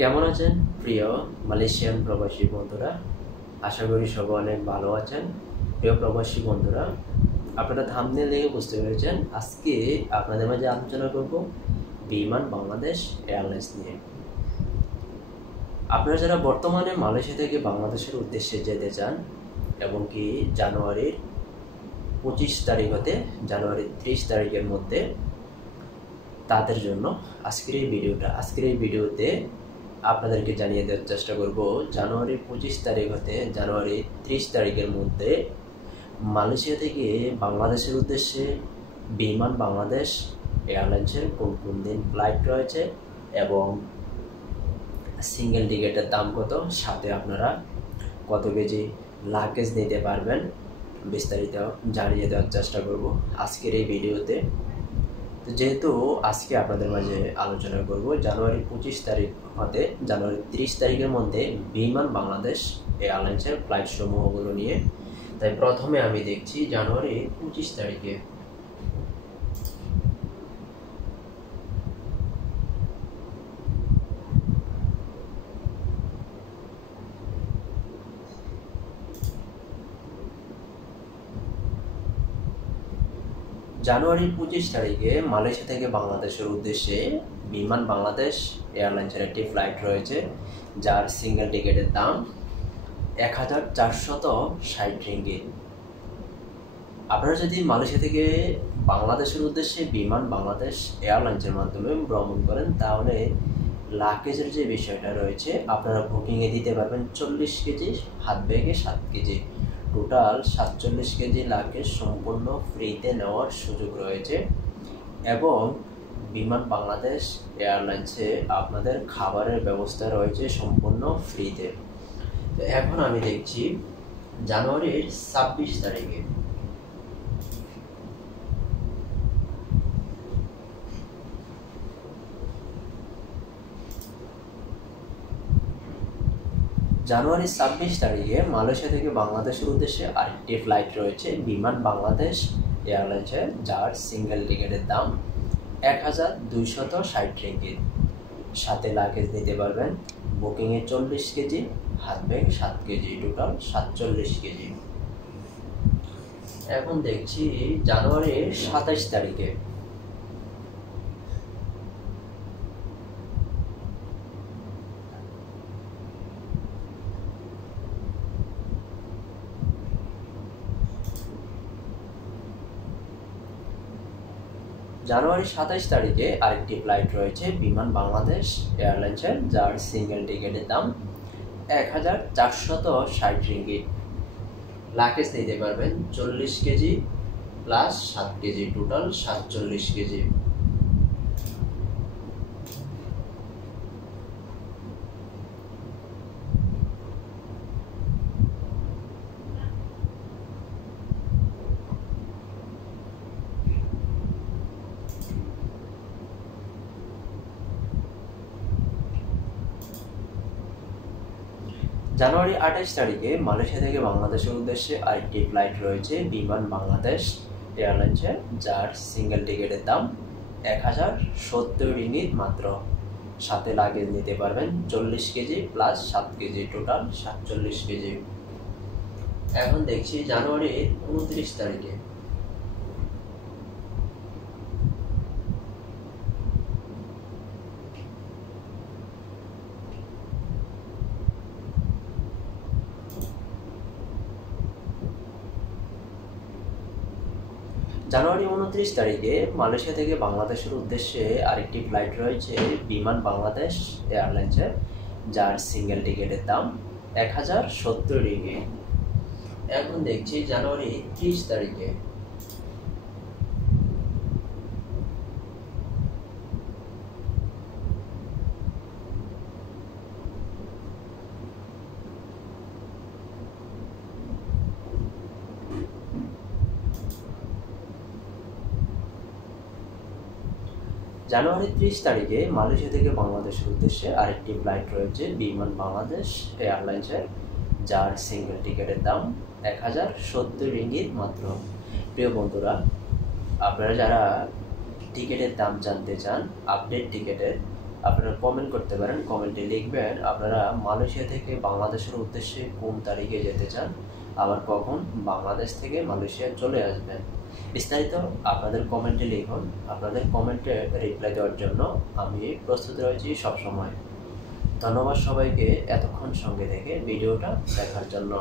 কেমন আছেন প্রিয় মালয়েশিয়ান প্রবাসী বন্ধুরা? আশা করি সবাই অনেক ভালো আছেন। প্রিয় প্রবাসী বন্ধুরা, আপনারা থাম্বনেল দেখে বুঝতে পেরেছেন আজকে আপনাদের মাঝে আলোচনা করব বিমান বাংলাদেশ এয়ারলাইন্স নিয়ে। আপনারা যারা বর্তমানে মালয়েশিয়া থেকে বাংলাদেশের উদ্দেশ্যে যেতে চান এবং কি জানুয়ারির 25 তারিখ হতে জানুয়ারির 30 তারিখের মধ্যে, তাদের জন্য আজকের এই ভিডিওতে আপনাদেরকে জানিয়ে দেওয়ার চেষ্টা করব জানুয়ারির 25 তারিখ হতে জানুয়ারি 30 তারিখের মধ্যে মালয়েশিয়া থেকে বাংলাদেশের উদ্দেশ্যে বিমান বাংলাদেশ এয়ারলাইন্সের কোন কোন দিন ফ্লাইট রয়েছে এবং সিঙ্গেল টিকিটের দাম কত, সাথে আপনারা কত কেজি লাগেজ নিতে পারবেন, বিস্তারিত জানিয়ে দেওয়ার চেষ্টা করব আজকের এই ভিডিওতে। তো যেহেতু আজকে আপনাদের মাঝে আলোচনা করব জানুয়ারি 25 তারিখ হতে জানুয়ারি 30 তারিখের মধ্যে বিমান বাংলাদেশ এয়ারলাইন্সের ফ্লাইট সমূহগুলো নিয়ে, তাই প্রথমে আমি দেখছি জানুয়ারি 25 তারিখে। জানুয়ারির 25 তারিখে মালয়েশিয়া থেকে বাংলাদেশের উদ্দেশ্যে বিমান বাংলাদেশ এয়ারলাইন্সের একটি ফ্লাইট রয়েছে, যার সিঙ্গেল টিকিটের দাম 1460 রিঙ্গিত। আপনারা যদি মালয়েশিয়া থেকে বাংলাদেশের উদ্দেশ্যে বিমান বাংলাদেশ এয়ারলাইন্সের মাধ্যমে ভ্রমণ করেন, তাহলে লাগেজের যে বিষয়টা রয়েছে আপনারা বুকিংয়ে দিতে পারবেন 40 কেজি, হাত ব্যাগে 7 কেজি, টোটাল 47 কেজি লাগেজ সম্পূর্ণ ফ্রিতে নেওয়ার সুযোগ রয়েছে। এবং বিমান বাংলাদেশ এয়ারলাইন্সে আপনাদের খাবারের ব্যবস্থা রয়েছে সম্পূর্ণ ফ্রিতে। তো এখন আমি দেখছি জানুয়ারির 26 তারিখে। জানুয়ারি 26 তারিখে মালয়েশিয়া থেকে বাংলাদেশের উদ্দেশ্যে আরেকটি ফ্লাইট রয়েছে বিমান বাংলাদেশ এয়ারলাইন্সের, যার সিঙ্গেল টিকিটের দাম 1260 রিঙ্গিত। সাথে লাগেজ নিতে পারবেন বুকিংয়ে 40 কেজি, হাত ব্যাগ 7 কেজি, টোটাল 47 কেজি। এখন দেখছি জানুয়ারির 27 তারিখে। জানুয়ারি 27 তারিখে আরেকটি ফ্লাইট রয়েছে বিমান বাংলাদেশ এয়ারলাইন্সের, যার সিঙ্গেল টিকিটের দাম 1460 রিঙ্গিত। লাগেজ নিতে পারবেন 40 KG plus 7 KG, total 47 KG. January 28 তারিখে মালয়েশিয়া থেকে বাংলাদেশের উদ্দেশ্যে আরেকটি ফ্লাইট রয়েছে বিমান বাংলাদেশ এয়ারলাইন্সের, যার সিঙ্গেল টিকিটের দাম 1070 রিঙ্গিত মাত্র। সাথে লাগেজ নিতে পারবেন 40 KG plus 7 KG, total 47 KG. এখন দেখছি জানুয়ারির 29 তারিখে। জানুয়ারি 29 তারিখে মালয়েশিয়া থেকে বাংলাদেশের উদ্দেশ্যে আরেকটি ফ্লাইট রয়েছে বিমান বাংলাদেশ এয়ারলাইন্সের, যার সিঙ্গেল টিকিটের দাম 1070 রিঙ্গিত। এখন দেখছি জানুয়ারি 30 তারিখে। জানুয়ারি 30 তারিখে মালয়েশিয়া থেকে বাংলাদেশের উদ্দেশ্যে আরেকটি ফ্লাইট রয়েছে বিমান বাংলাদেশ এয়ারলাইন্সের, যার সিঙ্গেল টিকিটের দাম 1070 রিঙ্গিত মাত্র। প্রিয় বন্ধুরা, আপনারা যারা টিকিটের দাম জানতে চান আপডেট টিকিটের, আপনারা কমেন্ট করতে পারেন, কমেন্টে লিখবেন আপনারা মালয়েশিয়া থেকে বাংলাদেশের উদ্দেশ্যে কোন তারিখে যেতে চান, আবার কখন বাংলাদেশ থেকে মালয়েশিয়া চলে আসবেন। বিস্তারিত আপনাদের কমেন্টে লিখুন। আপনাদের কমেন্টে রিপ্লাই দেওয়ার জন্য আমি প্রস্তুত রয়েছি সবসময়। ধন্যবাদ সবাইকে এতক্ষণ সঙ্গে থেকে ভিডিওটা দেখার জন্য।